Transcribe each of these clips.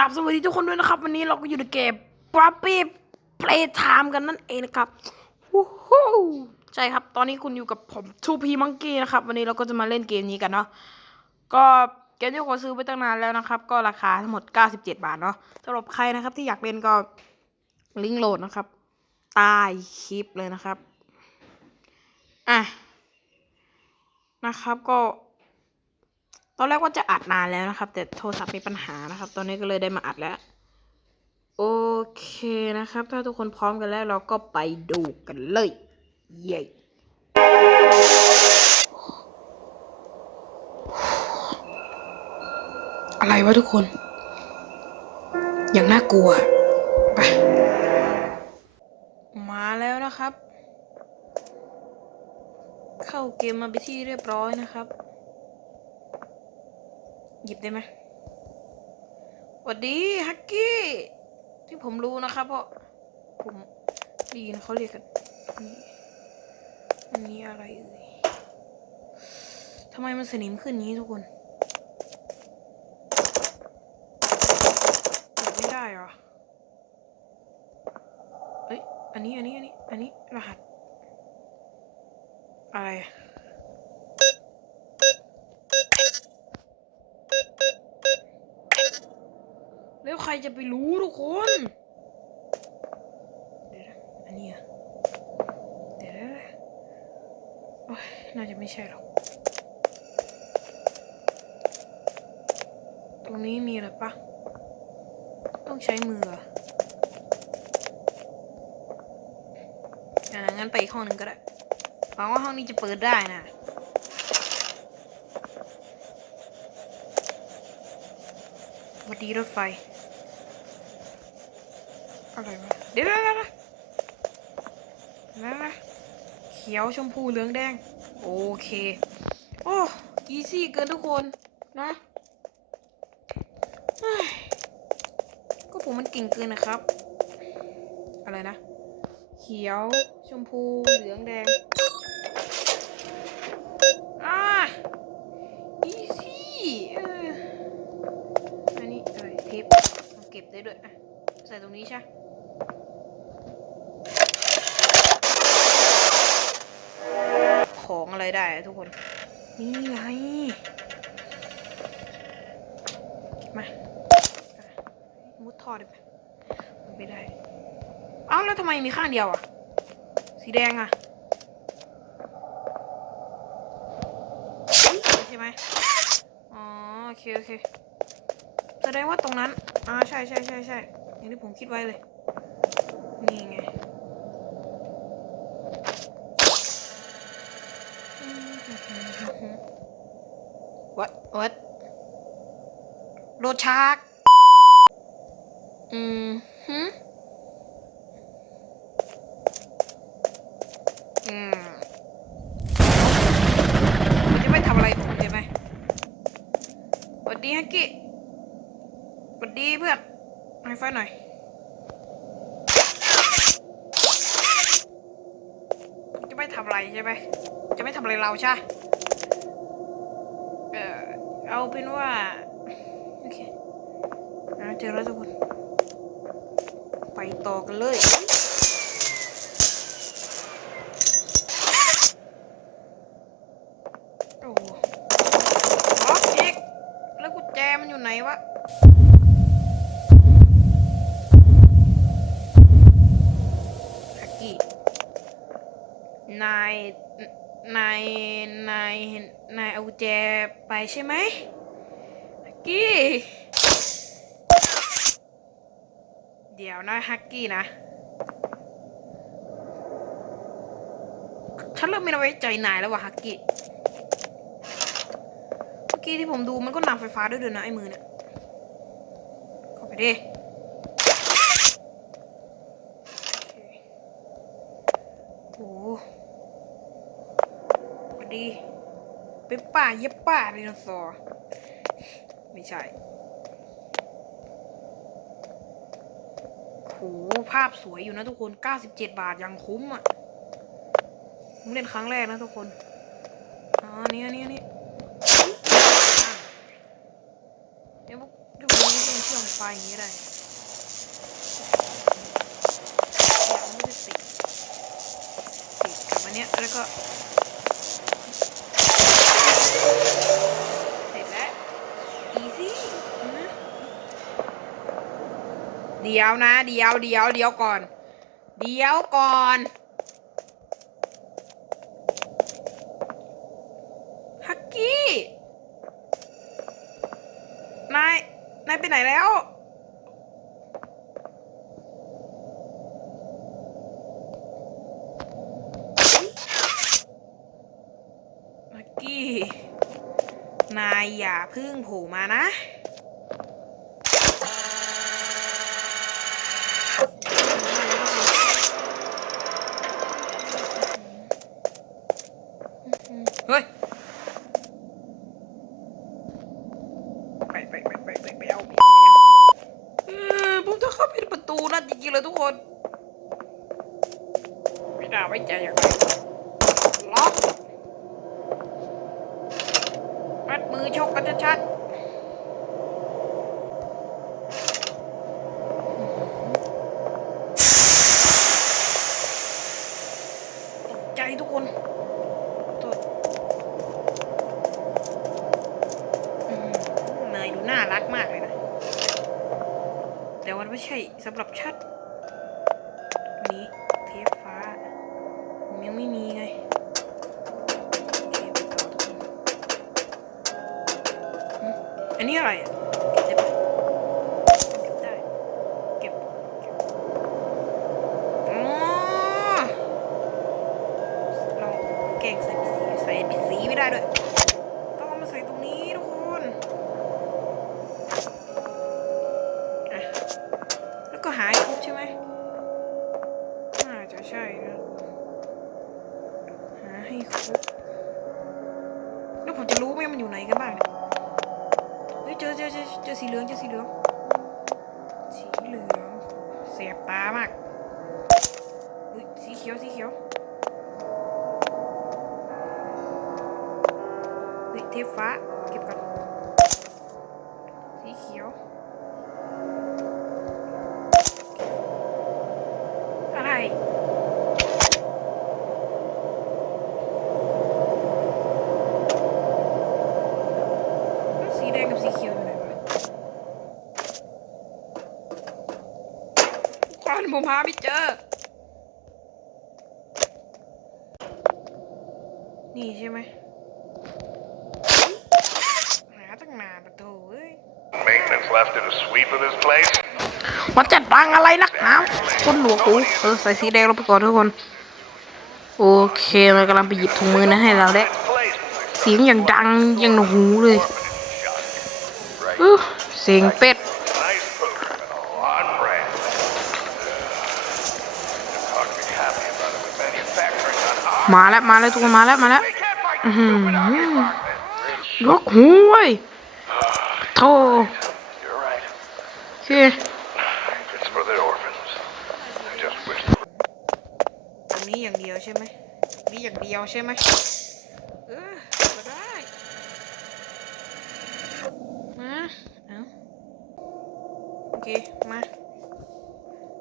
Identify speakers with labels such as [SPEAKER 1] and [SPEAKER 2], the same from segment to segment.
[SPEAKER 1] กลับสวัสดีทุกคนด้วยนะครับ วันนี้เราก็อยู่ในเกม Puppy Playtime กันนั่นเองนะครับวู้ฮู้ใช่ครับ ตอนนี้คุณอยู่กับผม 2P Monkey นะครับ วันนี้เราก็จะมาเล่นเกมนี้กันเนาะก็เกมที่ผมซื้อไปตั้งนานแล้วนะครับ ก็ราคาทั้งหมด 97 บาทเนาะสำหรับใครนะครับที่อยากเล่นก็ลิงก์โหลดนะครับใต้คลิปเลยนะครับอะนะครับก็ ตอนแรกว่าจะอัดนานแล้วนะครับ แต่โทรศัพท์มีปัญหานะครับ ตอนนี้ก็เลยได้มาอัดแล้ว โอเคนะครับ ถ้าทุกคนพร้อมกันแล้วเราก็ไปดูกันเลย เย้อะไรวะทุกคน อย่างน่ากลัวไปมาแล้วนะครับ เข้าเกมมาไปที่เรียบร้อยนะครับ หยิบได้ไหมสวัสดีฮักกี้ ที่ผมรู้นะครับเพราะผมดีนะเขาเรียกกันนี่อันนี้อะไรเอ่ยทำไมมันสนิมขึ้นนี้ทุกคนเปิดไม่ได้เหรอเอ้ยอันนี้อันนี้อันนี้อันนี้รหัสอะไรอะ แล้วใค รจะไปรู้ทุกคนเดี๋ยวนะอันนี้อะเดี๋ยวนะโอ๊ยน่าจะไม่ใช่หรอก ตรงนี้มีอะไรปะ ต้องใช้มือเหรออ่างั้นไปอีกห้องหนึ่งก็ได้หวังว่าห้องนี้จะเปิดได้นะวัสดีรถไฟ อะไรวะเดี๋ยวเดี๋ยวเดี๋ยวเดี๋ยวเดี๋ยวนะเขียวชมพูเหลืองแดง โอเค โอ้อีซี่เกินทุกคนนะก็ผมมันเก่งเกินนะครับ อะไรนะ เขียวชมพูเหลืองแดงอ่าอีซี่อันนี้อะไรเทปเอาเก็บได้ด้วยอะใส่ตรงนี้ใช่ ของอะ ไรได้ทุกคน นี่ไงมามุดท่อได้ไหมมันไม่ได้ เอ้าแล้วทำไมมีข้างเดียวอะ สีแดงอะใช่ไหมอ๋อโอเคโอเคแสดงว่าตรงนั้นอ่าใช่ใช่ใช่ใช่อย่างที่ผมคิดไว้เลย นี่ไง วัดวัดโดชาร์กอืมฮึอืมมันจะไม่ทำอะไรผมใช่ไหมสวัสดีฮักกี้สวัสดีเพื่อนให้ไฟหน่อย จะไม่ทำอะไรใช่ไหมจะไม่ทำอะไรเราใช่เออเอาเป็นว่าโอเคเจอแล้วทุกคนไปต่อกันเลย โอ้โหล็อกอีก แล้วกุญแจมันอยู่ไหนวะ ฮักกี้ นาย นาย นายเห็นนายเอากุญแจไป ใช่ไหมฮักกี้ เดี๋ยวนะฮักกี้นะฉันเริ่มไม่ไว้ใจนายแล้วว่ะฮักกี้เมื่อกี้ที่ผมดูมันก็นำไฟฟ้าด้วยด้วยนะไอ้มือเนี่ยเข้าไปดิโอ้โหดี เป็นป่าเย็บป่าไดโนเสาร์ไม่ใช่โหภาพสวยอยู่นะทุกคน 97 บาทยังคุ้มอะผมเล่นครั้งแรกนะทุกคนอ๋อนี่นี่นี่เดี๋ยวพวกเดี๋ยวผมจะเชื่อมไฟอย่างนี้ได้เนี่ยมันไม่ได้ติดติดกับอันเนี้ยแล้วก็ เสร็จแล้ว easy นะ เดี๋ยวนะ เดี๋ยวเดี๋ยวเดี๋ยวก่อน เดี๋ยวก่อน ฮักกี้ นาย นายไปไหนแล้ว ฮักกี้ นายอย่าพึ่งโผล่มานะ เฮ้ย ไปไปไปไปไปไปเอาไปเอาไปเอาเออผมจะเข้าไปในประตูนั่นจริงๆเลยทุกคน ไม่น่าไว้ใจอย่างไรล็อกมัดมือชกกันชัดๆตกใจทุกคนโทษอืมนายดูน่ารักมากเลยนะ แต่มันไม่ ใช่สำหรับชัด เฮ้ยเทปฟ้า เก็บก่อนสีเขียว อะไรสีแดงกับสีเขียวอยู่ไหนวะก่อนผมหาไม่เจอ นี่ใช่ไหมหาตั้งนานปะโถเอ้ย
[SPEAKER 2] left in a sweep of this place.
[SPEAKER 1] มันจะดังอะไรนักหนาคนหนูกูเออใส่สีแดงลงไปก่อนทุกคน โอเคมันกำลังไปหยิบถุงมือนั้นให้เรา
[SPEAKER 2] ได้
[SPEAKER 1] เสียงอย่างดังอย่างหนูหูเลยเสียงเป็ดมาแล้วมาแล้วทุกคนมาแล้วมาแล้ว
[SPEAKER 2] อืม
[SPEAKER 1] ลูกหูเว้ย โอเค
[SPEAKER 2] It's for the orphans. I just wish
[SPEAKER 1] ตรงนี้อย่างเดียวใช่ไหมนี่อย่างเดียวใช่ไหมเออก็ได้มาเอาโอเคมา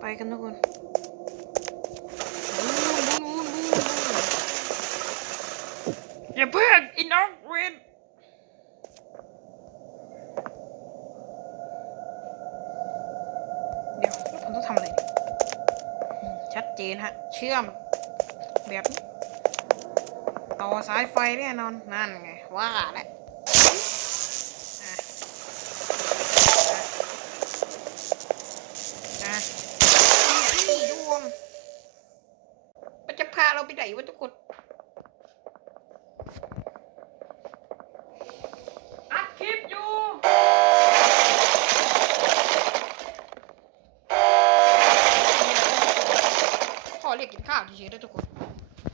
[SPEAKER 1] ไปกันทุกคนบูนบูนบูนบูนบูนอย่าเพิ่งไอ้น้องเวนเดี๋ยวแล้วผมต้องทำอะไรเนี่ยอืมชัด เจนฮะ เชื่อมแบบนี้ต่อสายไฟแน่นอน นั่นไง ว่าแหละอะนี่ดวงมันจะพาเราไปไหนวะทุกคน อัดคลิปอยู่ พ่อ เรียกกินข้าวที่เฉยๆได้ทุกคน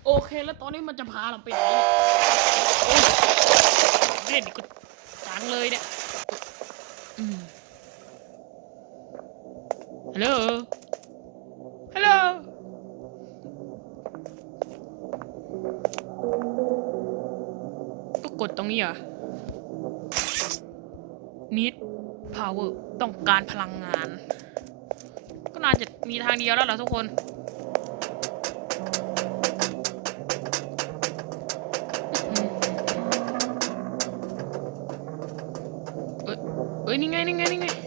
[SPEAKER 1] โอเค แล้วตอนนี้มันจะพาเราไปไหนเนี่ยเล่นก็จังเลยเนี่ยฮัลโหล ฮัลโหล ก็กดตรงนี้เหรอะ need
[SPEAKER 3] power ต้องการพลังงาน ก็น่าจะมีทางเดียวแล้วเหรอทุกคน Oh, ini ngai, ini ngai, ini ngai.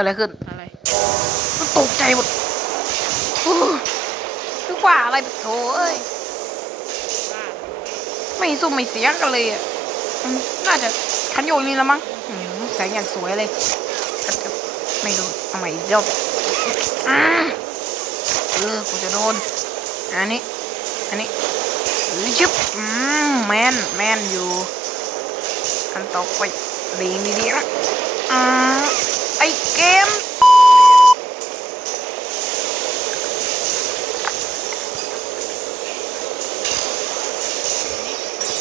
[SPEAKER 3] กิดอะ
[SPEAKER 1] ไรขึ้น
[SPEAKER 3] อะไร
[SPEAKER 1] มันตกใจหมดอู้นึกว่าอะไรแบบโถเอ้ย
[SPEAKER 3] บ้า
[SPEAKER 1] ไม่ซุ่มไม่เสียงกันเลยอะอืมน่าจะคันโยกนี่ละมั้งอืมแสงอย่างสวยเลยแต่แต่ไม่โดนเอาใหม่อีกรอบอ่าเออกูจะโดน อันนี้ อันนี้เออชึบอืมแมนแมนอยู่ อันต่อไปดีดีๆนะอ่า ไอเกม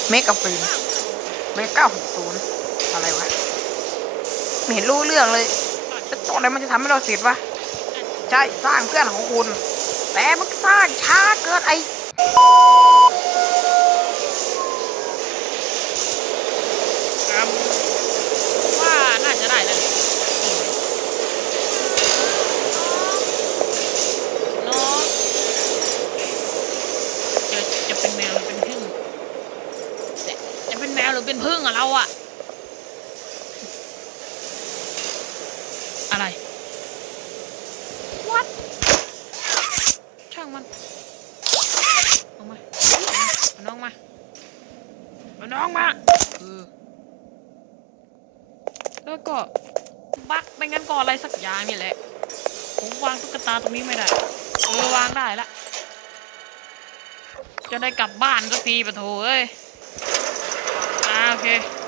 [SPEAKER 1] เมกะฟิล์มเมก้าหกศูนย์อะไรวะ ไม่เห็นรู้เรื่องเลยแล้วตอนไหนมันจะทำให้เราเสร็จวะ ใช่ สร้างเพื่อนของคุณ แต่มันสร้างช้าเกินไอ
[SPEAKER 3] ครับว่าน่าจะได้แล้วแหละน้องจะจะเป็นแมวหรือเป็นพึ่งจะจะเป็นแมวห รือเป็นพึ่งอะเราอะอะไร what ช่างมันเอามาเอาน้องมาเอาน้องมาเออแล้วก็บักไม่งั้นก็อะไรสักอย่างนี่แหละ ผมวางตุ๊กตาตรงนี้ไม่ได้ เออวางได้ละ จะได้กลับบ้านสักทีปะโถเอ้ย okay.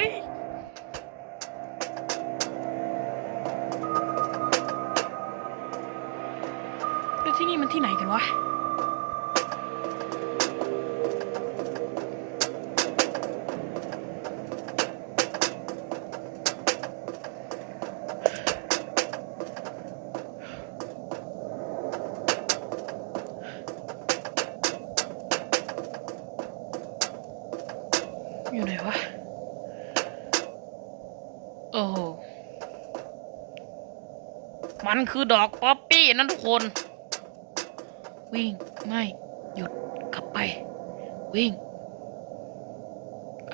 [SPEAKER 3] ยแล้วที่นี่มันที่ไหนกันวะ โอ้โห มันคือดอกป๊อปปี้นั่นทุกคน วิ่ง ไม่ หยุด กลับไป วิ่ง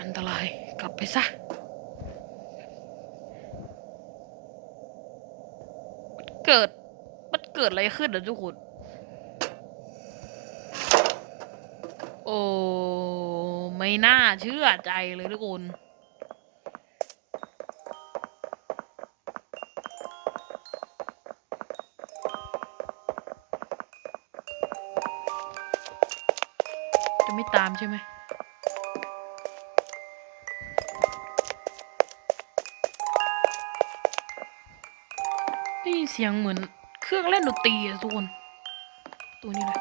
[SPEAKER 3] อันตราย กลับไปซะ เกิด มันเกิดอะไรขึ้นนะทุกคน โอ้ ไม่น่าเชื่อใจเลยทุกคน ไม่ตามใช่ไหมได้ยินเสียงเหมือนเครื่องเล่นดนตรีอะทุกคน ตัวนี้เลย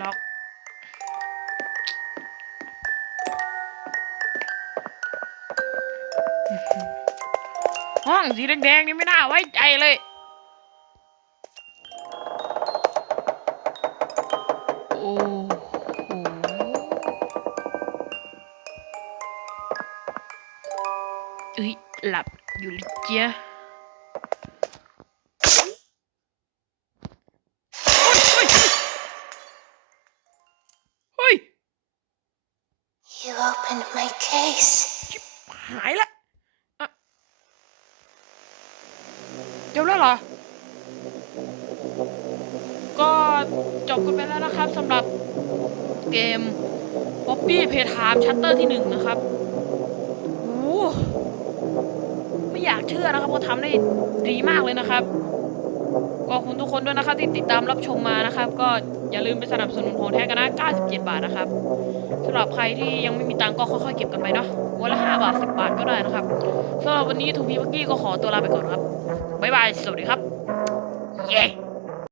[SPEAKER 3] ล็อกห้องสีแดงๆนี่ไม่น่าไว้ใจเลย โอ้โหเอ้ยหลับอยู่ลิเจียเฮ้ยเฮ้ย
[SPEAKER 4] You opened my case.
[SPEAKER 3] หายละอะ จบกันไปแล้วนะครับสำหรับเกม Poppy Playtime Shutter ที่หนึ่งนะครับโอ้ไม่อยากเชื่อนะครับว่าทำได้ดีมากเลยนะครับก็ขอบคุณทุกคนด้วยนะครับที่ติดตามรับชมมานะครับ ก็อย่าลืมไปสนับสนุนของแท้กันนะ 97 บาทนะครับสำหรับใครที่ยังไม่มีตังก็ค่อยๆเก็บกันไปเนาะวันละ 5 บาท 10 บาทก็ได้นะครับสำหรับวันนี้ทูพีเมื่อกี้ก็ขอตัวลาไปก่อนครับบ๊ายบาย สวัสดีครับ เย้